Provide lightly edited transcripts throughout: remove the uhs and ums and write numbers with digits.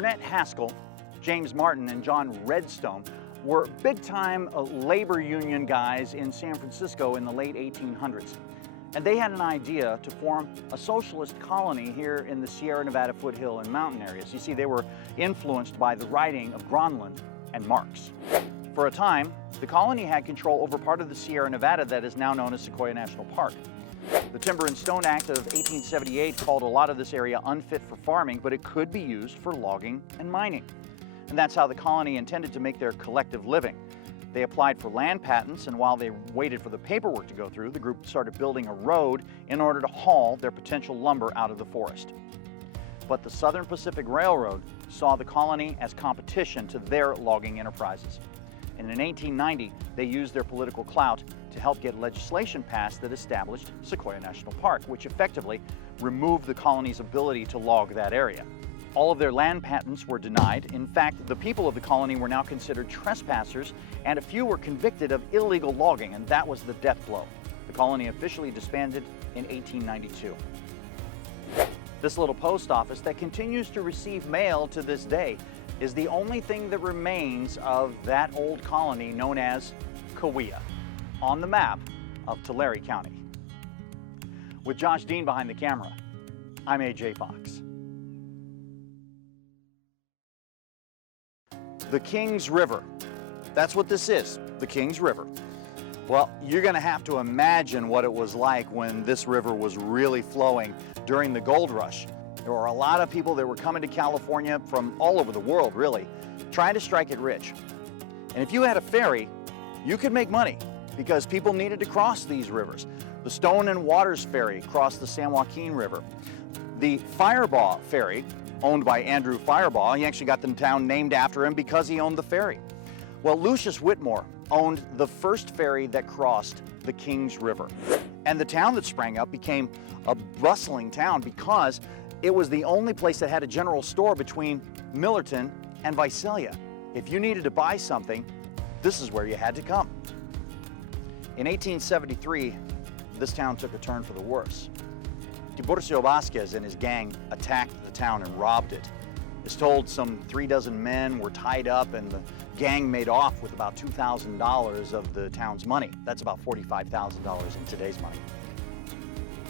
Burnett Haskell, James Martin, and John Redstone were big-time labor union guys in San Francisco in the late 1800s. And they had an idea to form a socialist colony here in the Sierra Nevada foothill and mountain areas. You see, they were influenced by the writing of Gronlund and Marx. For a time, the colony had control over part of the Sierra Nevada that is now known as Sequoia National Park. The Timber and Stone Act of 1878 called a lot of this area unfit for farming, but it could be used for logging and mining. And that's how the colony intended to make their collective living. They applied for land patents, and while they waited for the paperwork to go through, the group started building a road in order to haul their potential lumber out of the forest. But the Southern Pacific Railroad saw the colony as competition to their logging enterprises. And in 1890, they used their political clout to help get legislation passed that established Sequoia National Park, which effectively removed the colony's ability to log that area. All of their land patents were denied. In fact, the people of the colony were now considered trespassers, and a few were convicted of illegal logging, and that was the death blow. The colony officially disbanded in 1892. This little post office that continues to receive mail to this day is the only thing that remains of that old colony known as Cahuilla on the map of Tulare County. With Josh Dean behind the camera, I'm AJ Fox. The Kings River. That's what this is, the Kings River. Well, you're gonna have to imagine what it was like when this river was really flowing during the gold rush. There were a lot of people that were coming to California from all over the world, really, trying to strike it rich. And if you had a ferry, you could make money because people needed to cross these rivers. The Stone and Waters Ferry crossed the San Joaquin River. The Firebaugh Ferry, owned by Andrew Firebaugh, he actually got the town named after him because he owned the ferry. Well, Lucius Whitmore owned the first ferry that crossed the Kings River. And the town that sprang up became a bustling town because it was the only place that had a general store between Millerton and Visalia. If you needed to buy something, this is where you had to come. In 1873, this town took a turn for the worse. Tiburcio Vasquez and his gang attacked the town and robbed it. It's told some 36 men were tied up, and the gang made off with about $2,000 of the town's money. That's about $45,000 in today's money.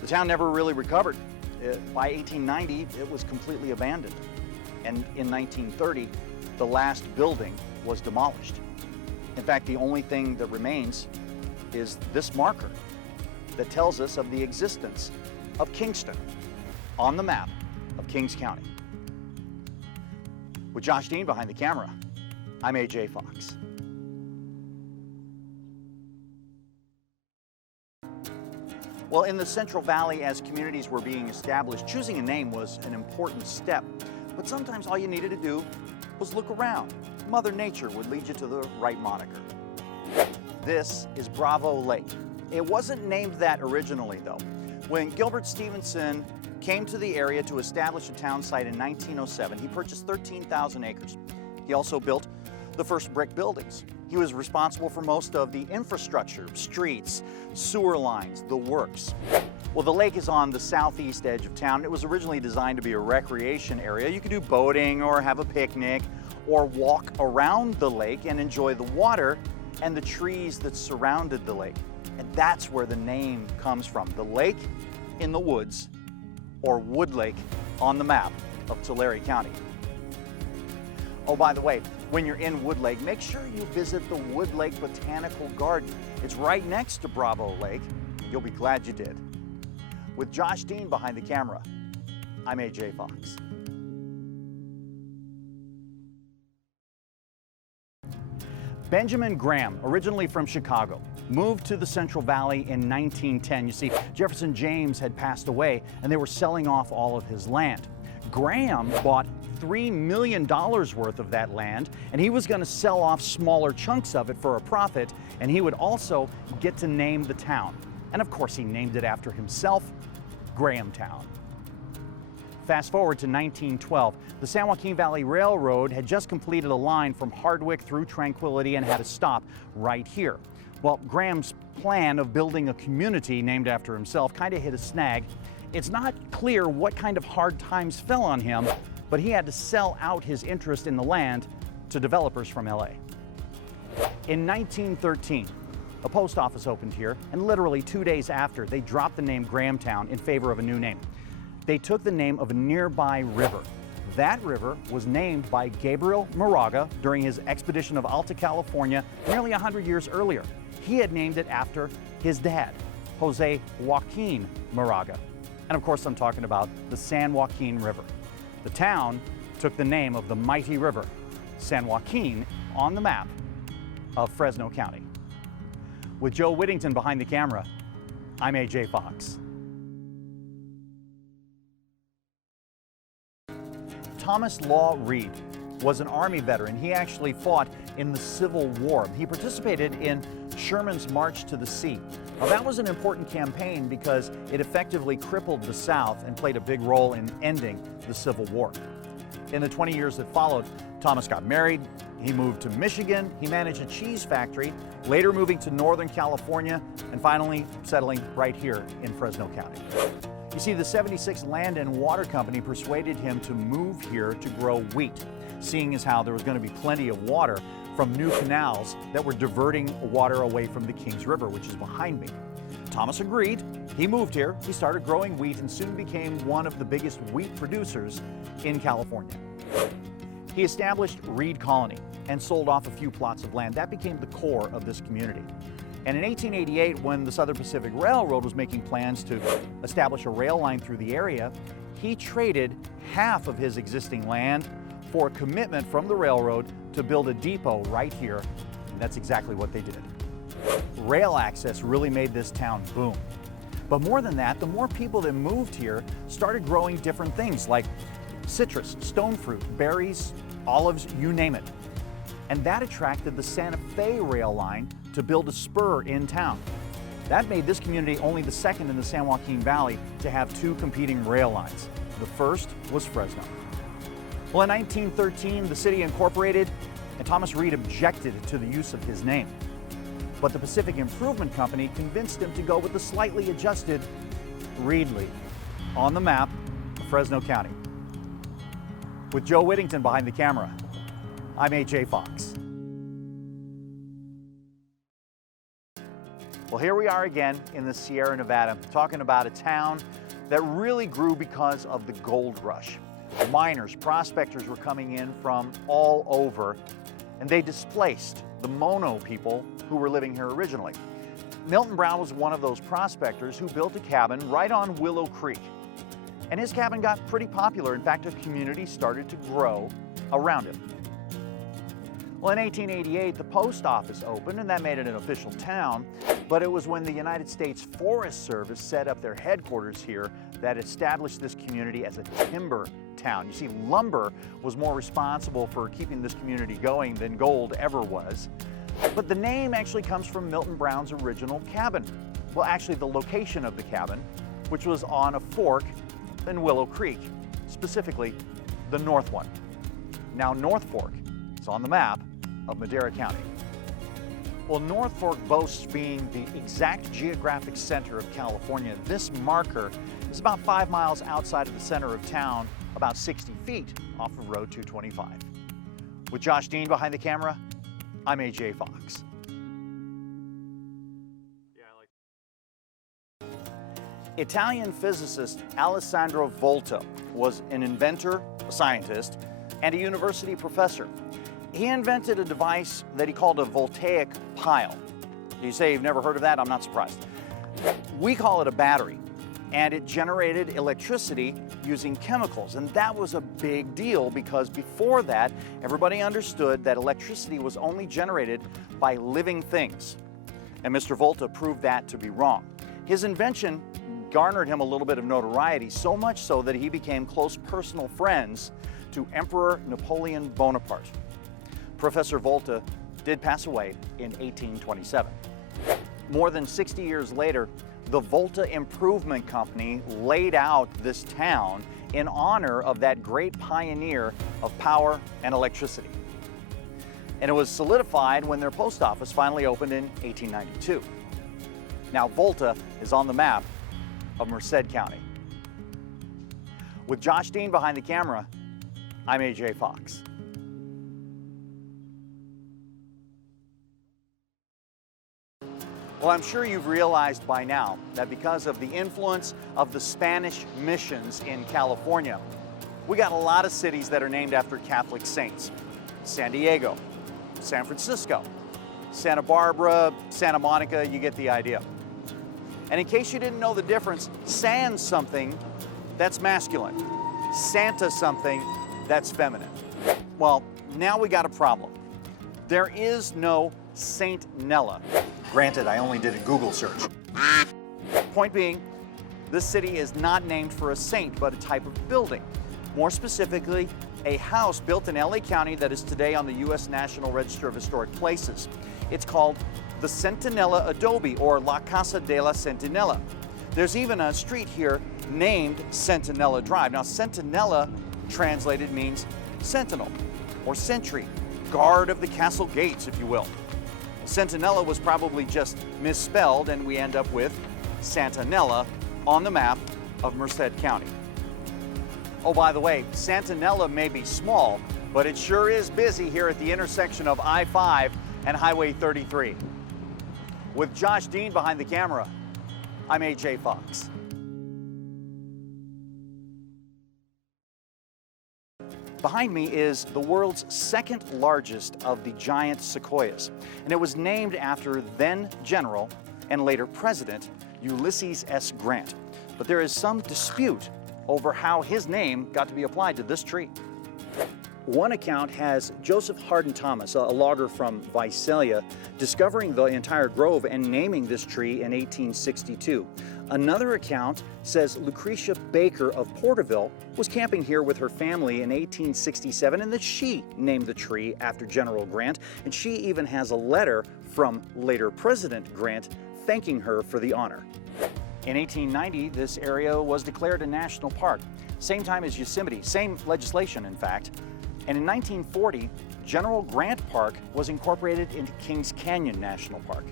The town never really recovered. By 1890, it was completely abandoned. And in 1930, the last building was demolished. In fact, the only thing that remains is this marker that tells us of the existence of Kingston on the map of Kings County. With Josh Dean behind the camera, I'm AJ Fox. Well, in the Central Valley, as communities were being established, choosing a name was an important step. But sometimes all you needed to do was look around. Mother Nature would lead you to the right moniker. This is Bravo Lake. It wasn't named that originally, though. When Gilbert Stevenson came to the area to establish a town site in 1907, he purchased 13,000 acres. He also built the first brick buildings. He was responsible for most of the infrastructure, streets, sewer lines, the works. Well, the lake is on the southeast edge of town. It was originally designed to be a recreation area. You could do boating or have a picnic or walk around the lake and enjoy the water and the trees that surrounded the lake. And that's where the name comes from. The lake in the woods, or Wood Lake on the map of Tulare County. Oh, by the way, when you're in Wood Lake, make sure you visit the Wood Lake Botanical Garden. It's right next to Bravo Lake. You'll be glad you did. With Josh Dean behind the camera, I'm AJ Fox. Benjamin Graham, originally from Chicago, moved to the Central Valley in 1910. You see, Jefferson James had passed away and they were selling off all of his land. Graham bought $3 million worth of that land, and he was going to sell off smaller chunks of it for a profit, and he would also get to name the town. And of course, he named it after himself, Grahamtown. Fast forward to 1912, the San Joaquin Valley Railroad had just completed a line from Hardwick through Tranquility and had a stop right here. Well, Graham's plan of building a community named after himself kind of hit a snag. It's not clear what kind of hard times fell on him, but he had to sell out his interest in the land to developers from LA. In 1913, a post office opened here, and literally 2 days after, they dropped the name Grahamtown in favor of a new name. They took the name of a nearby river. That river was named by Gabriel Moraga during his expedition of Alta California nearly 100 years earlier. He had named it after his dad, Jose Joaquin Moraga. And of course, I'm talking about the San Joaquin River. The town took the name of the mighty river, San Joaquin, on the map of Fresno County. With Joe Whittington behind the camera, I'm A.J. Fox. Thomas Law Reed was an Army veteran. He actually fought in the Civil War. He participated in Sherman's March to the Sea. Now, that was an important campaign because it effectively crippled the South and played a big role in ending the Civil War. In the 20 years that followed, Thomas got married, he moved to Michigan, he managed a cheese factory, later moving to Northern California, and finally settling right here in Fresno County. You see, the 76 Land and Water Company persuaded him to move here to grow wheat, seeing as how there was going to be plenty of water from new canals that were diverting water away from the Kings River, which is behind me. Thomas agreed. He moved here, he started growing wheat, and soon became one of the biggest wheat producers in California. He established Reed Colony and sold off a few plots of land. That became the core of this community. And in 1888, when the Southern Pacific Railroad was making plans to establish a rail line through the area, he traded half of his existing land for a commitment from the railroad to build a depot right here. And that's exactly what they did. Rail access really made this town boom. But more than that, the more people that moved here started growing different things like citrus, stone fruit, berries, olives, you name it. And that attracted the Santa Fe rail line to build a spur in town. That made this community only the second in the San Joaquin Valley to have two competing rail lines. The first was Fresno. Well, in 1913, the city incorporated, and Thomas Reed objected to the use of his name. But the Pacific Improvement Company convinced him to go with the slightly adjusted Reedley on the map of Fresno County. With Joe Whittington behind the camera, I'm A.J. Fox. Well, here we are again in the Sierra Nevada, talking about a town that really grew because of the gold rush. Miners, prospectors were coming in from all over, and they displaced the Mono people who were living here originally. Milton Brown was one of those prospectors who built a cabin right on Willow Creek. And his cabin got pretty popular. In fact, a community started to grow around it. Well, in 1888, the post office opened, and that made it an official town. But it was when the United States Forest Service set up their headquarters here that established this community as a timber town. You see, lumber was more responsible for keeping this community going than gold ever was. But the name actually comes from Milton Brown's original cabin. Well, actually, the location of the cabin, which was on a fork in Willow Creek, specifically the north one. Now, North Fork is on the map of Madera County. Well, North Fork boasts being the exact geographic center of California. This marker is about 5 miles outside of the center of town, about 60 feet off of Road 225. With Josh Dean behind the camera, I'm A.J. Fox. Italian physicist Alessandro Volta was an inventor, a scientist, and a university professor. He invented a device that he called a voltaic pile. You say you've never heard of that? I'm not surprised. We call it a battery, and it generated electricity using chemicals, and that was a big deal because before that, everybody understood that electricity was only generated by living things. And Mr. Volta proved that to be wrong. His invention garnered him a little bit of notoriety, so much so that he became close personal friends to Emperor Napoleon Bonaparte. Professor Volta did pass away in 1827. More than 60 years later, the Volta Improvement Company laid out this town in honor of that great pioneer of power and electricity. And it was solidified when their post office finally opened in 1892. Now, Volta is on the map of Merced County. With Josh Dean behind the camera, I'm AJ Fox. Well, I'm sure you've realized by now that because of the influence of the Spanish missions in California, we got a lot of cities that are named after Catholic saints. San Diego, San Francisco, Santa Barbara, Santa Monica, you get the idea. And in case you didn't know the difference, San something, that's masculine. Santa something, that's feminine. Well, now we got a problem. There is no Saint Nella. Granted, I only did a Google search. Point being, this city is not named for a saint, but a type of building. More specifically, a house built in LA County that is today on the U.S. National Register of Historic Places. It's called the Centinela Adobe, or La Casa de la Centinela. There's even a street here named Centinela Drive. Now, Centinela translated means sentinel or sentry, guard of the castle gates, if you will. Centinela was probably just misspelled, and we end up with Santanella on the map of Merced County. Oh, by the way, Santanella may be small, but it sure is busy here at the intersection of I-5 and Highway 33. With Josh Dean behind the camera, I'm AJ Fox. Behind me is the world's second largest of the giant sequoias, and it was named after then General and later President Ulysses S. Grant. But there is some dispute over how his name got to be applied to this tree. One account has Joseph Hardin Thomas, a logger from Visalia, discovering the entire grove and naming this tree in 1862. Another account says Lucretia Baker of Porterville was camping here with her family in 1867, and that she named the tree after General Grant, and she even has a letter from later President Grant thanking her for the honor. In 1890, this area was declared a national park, same time as Yosemite, same legislation in fact. And in 1940, General Grant Park was incorporated into Kings Canyon National Park.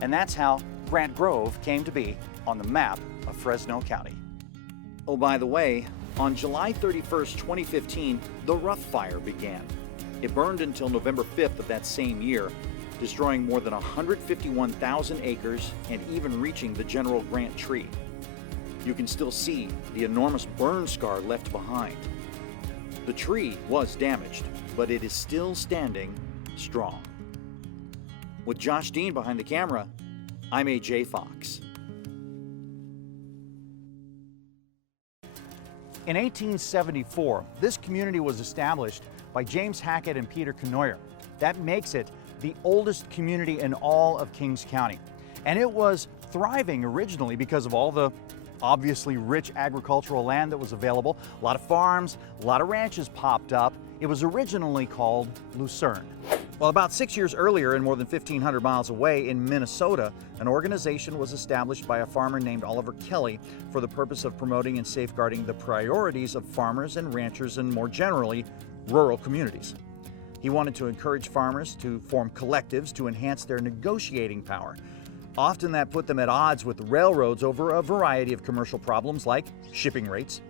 And that's how Grant Grove came to be on the map of Fresno County. Oh, by the way, on July 31st, 2015, the Rough Fire began. It burned until November 5th of that same year, destroying more than 151,000 acres and even reaching the General Grant tree. You can still see the enormous burn scar left behind. The tree was damaged, but it is still standing strong. With Josh Dean behind the camera, I'm AJ Fox. In 1874, this community was established by James Hackett and Peter Canoyer. That makes it the oldest community in all of Kings County. And it was thriving originally because of all the obviously rich agricultural land that was available. A lot of farms, a lot of ranches popped up. It was originally called Lucerne. Well, about 6 years earlier, and more than 1,500 miles away in Minnesota, an organization was established by a farmer named Oliver Kelly for the purpose of promoting and safeguarding the priorities of farmers and ranchers and, more generally, rural communities. He wanted to encourage farmers to form collectives to enhance their negotiating power. Often that put them at odds with railroads over a variety of commercial problems like shipping rates.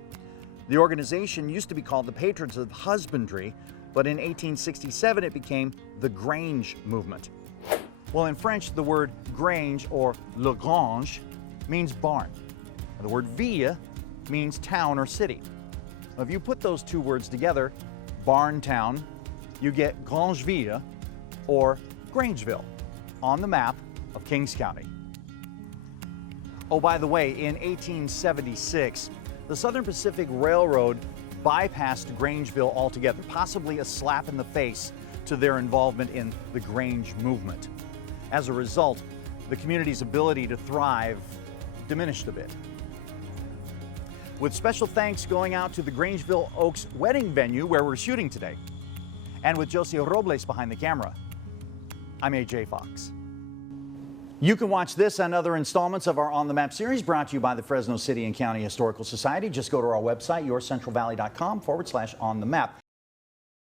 The organization used to be called the Patrons of Husbandry, but in 1867 it became the Grange Movement. Well, in French, the word grange or le grange means barn. The word ville means town or city. If you put those two words together, barn town, you get Grangeville or Grangeville on the map of Kings County. Oh, by the way, in 1876, the Southern Pacific Railroad bypassed Grangeville altogether, possibly a slap in the face to their involvement in the Grange movement. As a result, the community's ability to thrive diminished a bit. With special thanks going out to the Grangeville Oaks wedding venue where we're shooting today, and with Josie Robles behind the camera, I'm AJ Fox. You can watch this and other installments of our On the Map series brought to you by the Fresno City and County Historical Society. Just go to our website, yourcentralvalley.com/on the map.